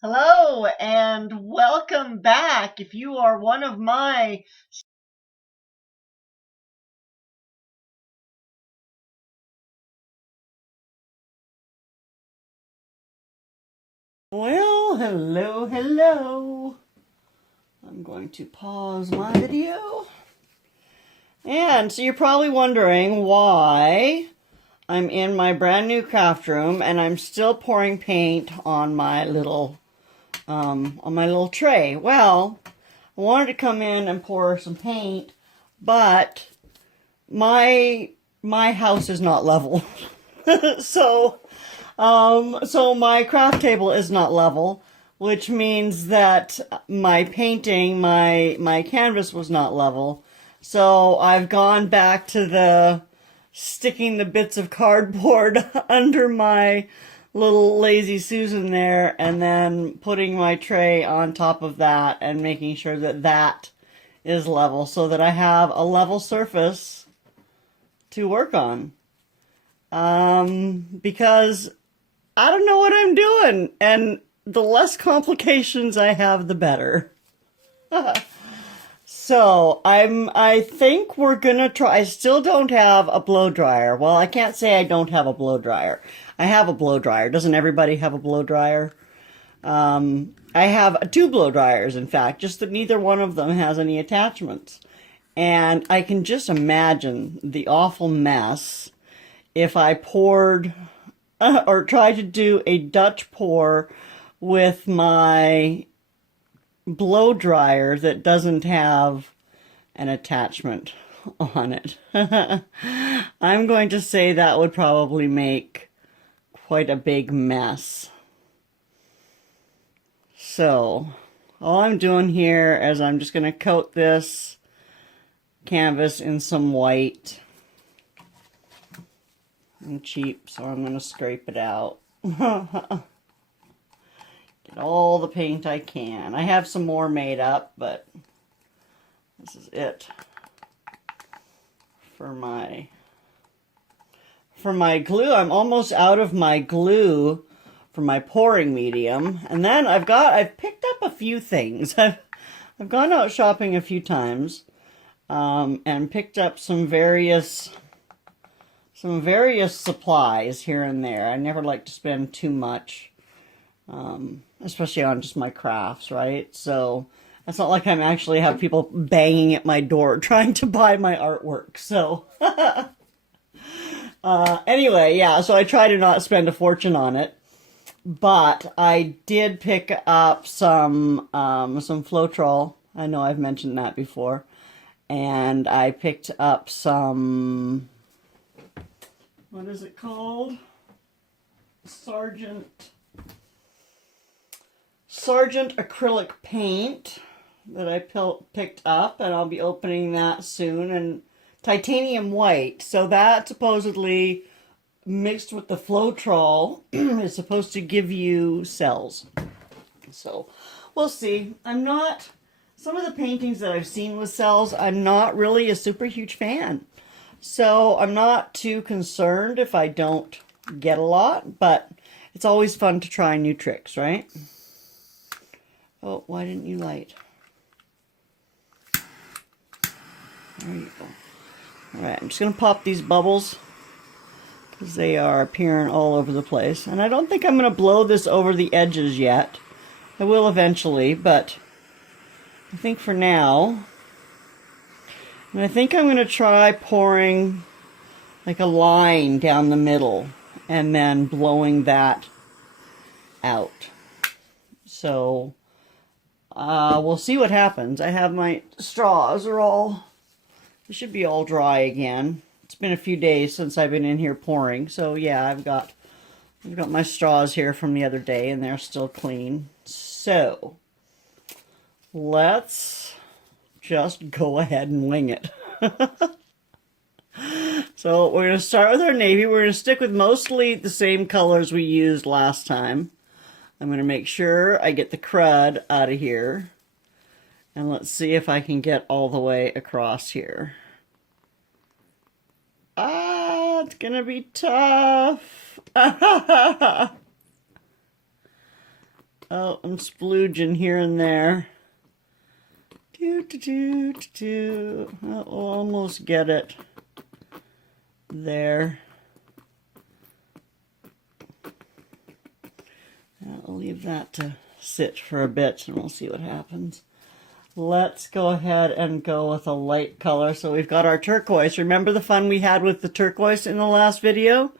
Hello and welcome back. If you are one of my hello. I'm going to pause my video. And so you're probably wondering why I'm in my brand new craft room and I'm still pouring paint on my little tray. Well, I wanted to come in and pour some paint, but my house is not level. so so my craft table is not level, which means that my painting, my canvas was not level. So I've gone back to the sticking the bits of cardboard under my little lazy Susan there, and then putting my tray on top of that and making sure that that is level so that I have a level surface to work on. Because I don't know what I'm doing, and the less complications I have, the better. So I think we're gonna try. I still don't have a blow dryer. Well, I can't say I don't have a blow dryer. I have a blow dryer. Doesn't everybody have a blow dryer? I have two blow dryers, in fact, just that neither one of them has any attachments. And I can just imagine the awful mess if I poured or tried to do a Dutch pour with my blow dryer that doesn't have an attachment on it. I'm going to say that would probably make quite a big mess. So all I'm doing here is I'm just going to coat this canvas in some white. I'm cheap, so I'm going to scrape it out. Get all the paint I can. I have some more made up, but this is it for my glue. I'm almost out of my glue for my pouring medium. And then I've picked up a few things. I've gone out shopping a few times and picked up some various supplies here and there. I never like to spend too much, especially on just my crafts, right? So it's not like I'm actually have people banging at my door trying to buy my artwork. So anyway, yeah, so I try to not spend a fortune on it. But I did pick up some Floetrol. I know I've mentioned that before. And I picked up some, what is it called? Sargent acrylic paint that I picked up, and I'll be opening that soon. And titanium white. So that supposedly mixed with the Floetrol is supposed to give you cells. So we'll see. Some of the paintings that I've seen with cells, I'm not really a super huge fan. So I'm not too concerned if I don't get a lot, but it's always fun to try new tricks, right? Oh, why didn't you light? There you go. Alright, I'm just going to pop these bubbles because they are appearing all over the place. And I don't think I'm going to blow this over the edges yet. I will eventually, but I think for now. And I think I'm going to try pouring like a line down the middle and then blowing that out. So we'll see what happens. I have my straws they should be all dry again. It's been a few days since I've been in here pouring, so yeah, I've got my straws here from the other day, and they're still clean. So let's just go ahead and wing it. So we're going to start with our navy. We're going to stick with mostly the same colors we used last time. I'm going to make sure I get the crud out of here. And let's see if I can get all the way across here. Ah, it's going to be tough. Oh, I'm splooging here and there. I'll almost get it there. I'll leave that to sit for a bit and we'll see what happens. Let's go ahead and go with a light color. So we've got our turquoise. Remember the fun we had with the turquoise in the last video?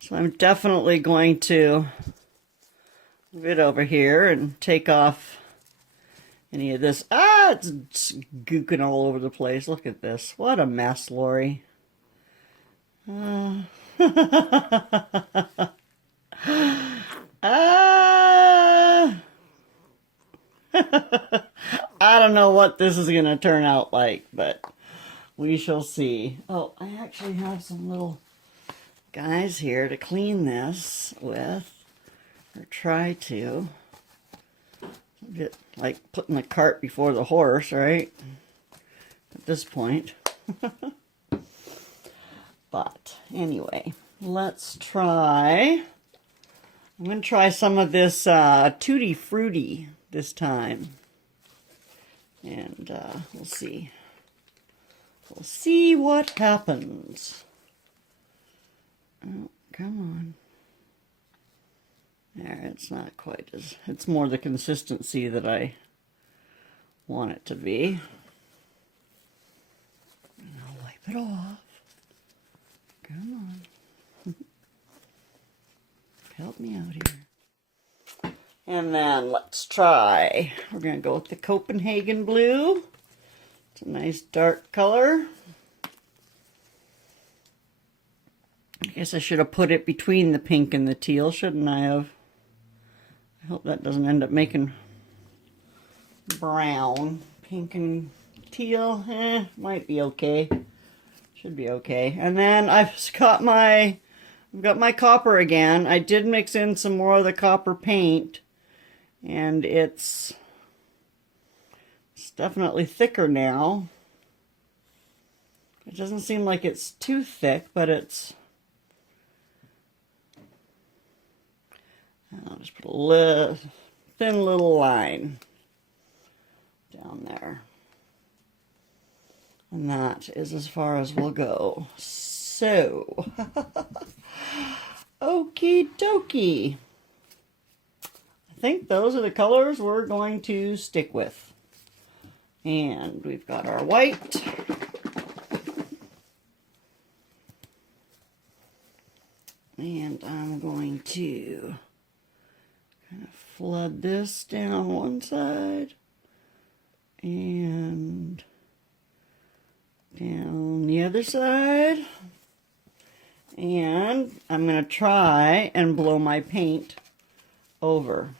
So I'm definitely going to move it over here and take off any of this. Ah, it's gooking all over the place. Look at this. What a mess, Lori. I don't know what this is going to turn out like, but we shall see. Oh, I actually have some little guys here to clean this with, or try to. A bit like putting the cart before the horse, right? At this point. But anyway, let's try. I'm going to try some of this Tutti Frutti this time. And we'll see. We'll see what happens. Oh, come on. There, it's not quite as... It's more the consistency that I want it to be. And I'll wipe it off. Come on. Help me out here. And then let's try. We're going to go with the Copenhagen blue. It's a nice dark color. I guess I should have put it between the pink and the teal, shouldn't I have? I hope that doesn't end up making brown. Pink and teal, might be okay. Should be okay. And then I've got my copper again. I did mix in some more of the copper paint, and it's definitely thicker now. It doesn't seem like it's too thick, but it's... I'll just put a thin little line down there. And that is as far as we'll go. So, okie dokie. I think those are the colors we're going to stick with. And we've got our white. And I'm going to kind of flood this down one side and down the other side. And I'm going to try and blow my paint over.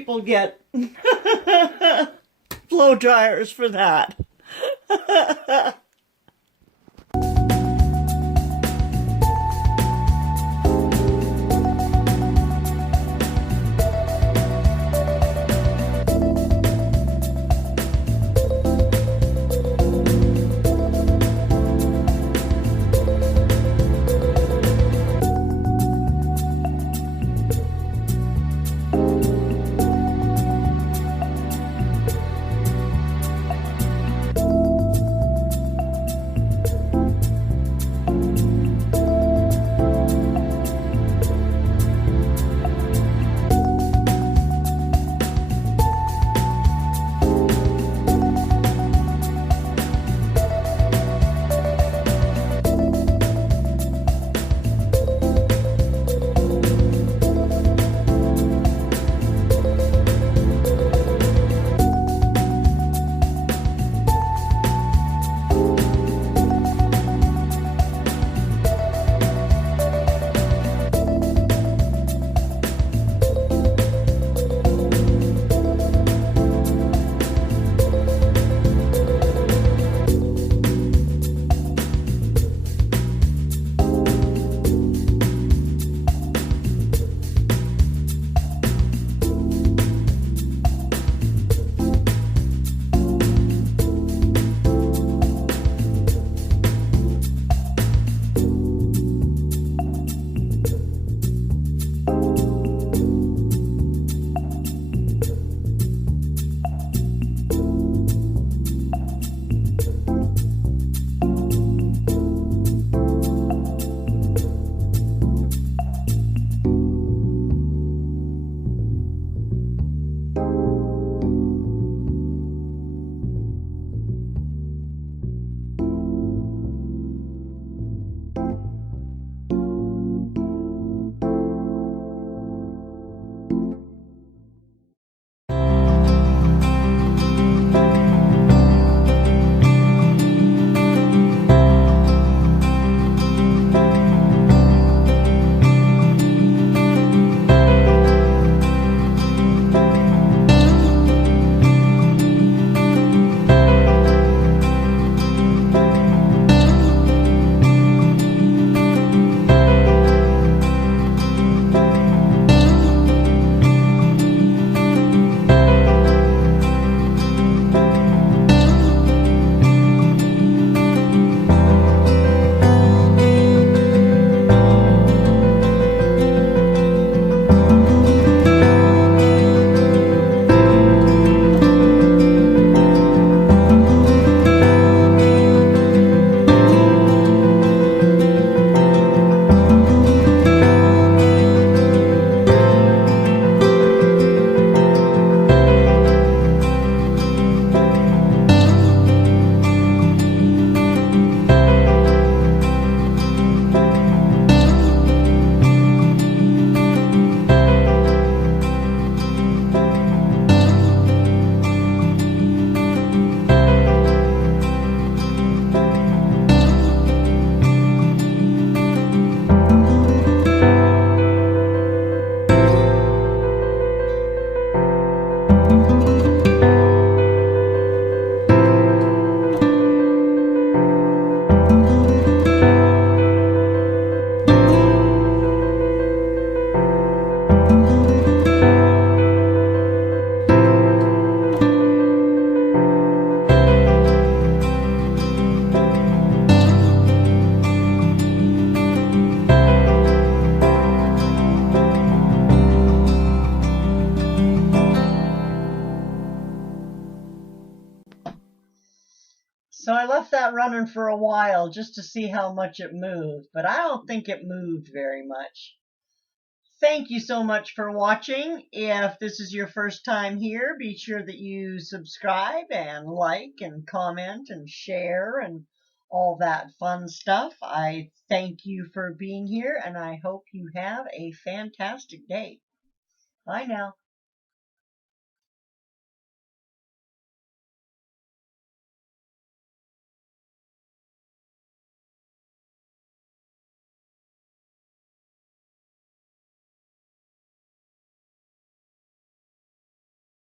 people get blow dryers for that. So I left that running for a while just to see how much it moved, but I don't think it moved very much. Thank you so much for watching. If this is your first time here, be sure that you subscribe and like and comment and share and all that fun stuff. I thank you for being here and I hope you have a fantastic day. Bye now.